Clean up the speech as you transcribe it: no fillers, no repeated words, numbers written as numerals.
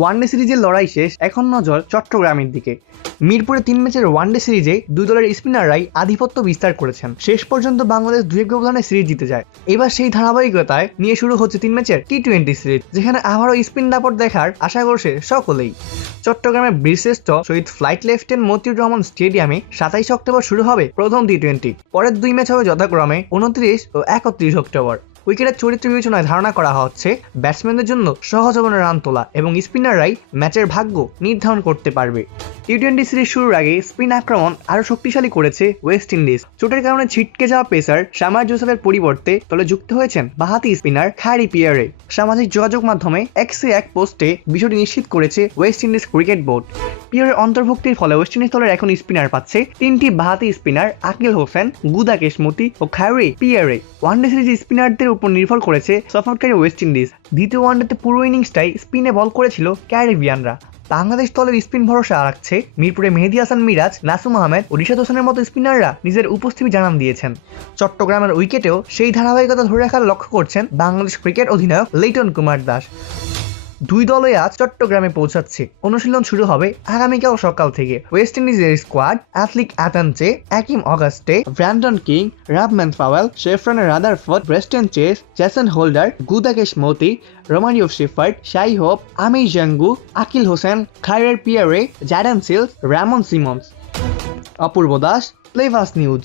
One day সিরিজের লড়াই শেষ, এখন নজর চট্টগ্রামের দিকে। মিরপুরে 3 ম্যাচের ওয়ানডে সিরিজে দুই দলের স্পিনাররাই আধিপত্য বিস্তার করেছেন। শেষ পর্যন্ত বাংলাদেশ 2-1 ব্যবধানে সিরিজ জিতে যায়। এবার সেই ধারাবাহিকতায় নিয়ে শুরু হচ্ছে 3 ম্যাচের টি-20 সিরিজ, যেখানে আবারও স্পিন দাপট দেখার আশা করছে সকলেই। চট্টগ্রামের বীরশ্রেষ্ঠ শহীদ ফ্লাইট লেফটেন্যান্ট মতিউর রহমান স্টেডিয়ামে 27 অক্টোবর শুরু হবে প্রথম টি-20। পরের 2 ম্যাচ হবে যথাক্রমে 29 ও 31 অক্টোবর। উইকেটের চরিত্র বিবেচনায় ধারণা করা হচ্ছে ব্যাটসম্যানদের জন্য সহজ হবে না রান তোলা এবং স্পিনাররাই ম্যাচের ভাগ্য নির্ধারণ করতে পারবে। টি-20 সিরিজ শুরুর আগে স্পিন আক্রমণ আরও শক্তিশালী করেছে ওয়েস্ট ইন্ডিজ। চোটের কারণে ছিটকে যাওয়া পেসার শামার জোসেফের পরিবর্তে দলে যুক্ত হয়েছেন বাঁহাতি স্পিনার খায়রি পিয়ারে। সামাজিক যোগাযোগ মাধ্যমে এক্সে এক পোস্টে বিষয়টি নিশ্চিত করেছে ওয়েস্ট ইন্ডিজ ক্রিকেট বোর্ড। পিয়ারের অন্তর্ভুক্তির ফলে ওয়েস্ট ইন্ডিজ দলের এখন স্পিনার পাচ্ছে 3টি বাঁহাতি স্পিনার আকিল হোসেন, গুদাকেশ মতি ও খায়রি পিয়ারে। ওয়ানডে সিরিজ স্পিনারদের উপর নির্ভর করেছে সফরকারী ওয়েস্ট ইন্ডিজ। দ্বিতীয় ওয়ানডেতে পুরো ইনিংসটাই স্পিনে বল করেছিল ক্যারিবিয়ানরা। বাংলাদেশ দলের স্পিন ভরসা রাখছে মিরপুরে মেহেদী হাসান মিরাজ, নাসুম আহমেদ ও রিশাদ হোসেনের মতো স্পিনাররা নিজের উপস্থিতি জানান দিয়েছেন। চট্টগ্রামের উইকেটেও সেই ধারাবাহিকতা ধরে রাখার লক্ষ্য করছেন বাংলাদেশ ক্রিকেট অধিনায়ক লিটন কুমার দাস। দুই দলই আজ চট্টগ্রামে পৌঁছাচ্ছে। অনুশীলন শুরু হবে আগামীকাল সকাল থেকে। ওয়েস্ট ইন্ডিজের squad Alick Athanaze, Akeem Auguste, Brandon King, Rovman Powell, Sherfane Rutherford, Roston Chase, Jason Holder, Gudakesh Motie, Romario Shepherd, Shai Hope, Amir Jangoo, Akeal Hosein, Khary Pierre, Jayden Seales, Ramon Simmons. Apurba Das, প্লেভাস news.